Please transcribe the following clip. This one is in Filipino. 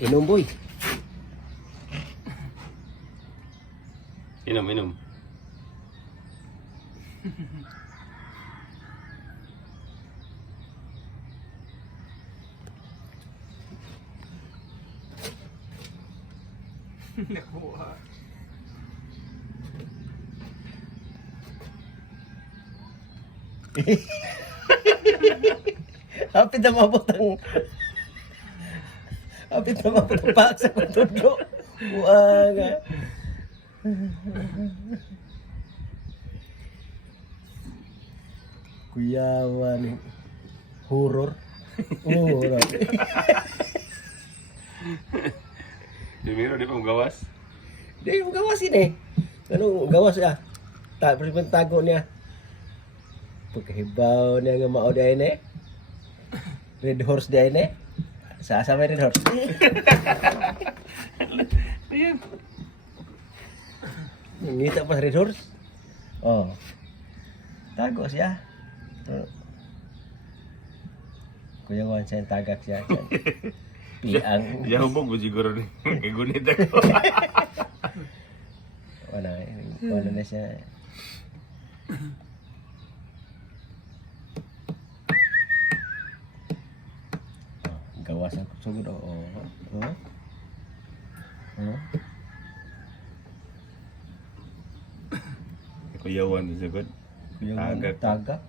Inom boy. Inom. Nakuha. Hapit na mabot ang... Hapit na mabot ang paak sa kutudlo. Buanga. Kuyawan. Horror. Horror. Dimiro di pa mo gawas. Di mo gawas ini. Ano gawas ya? Tak tago niya. Pagkahibaw niya nga mao di ini. Red horse di ini. Sa may red horse. Ayan. Ngita pas red horse. Oh. Tago siya. Kuyawan siya tagak siya. Piang. Dia hubog mo siguro ni. Kay gunit ako. Wala na siya. Gawas ako sugod Kuyawan sa good. Kuyawan tagak.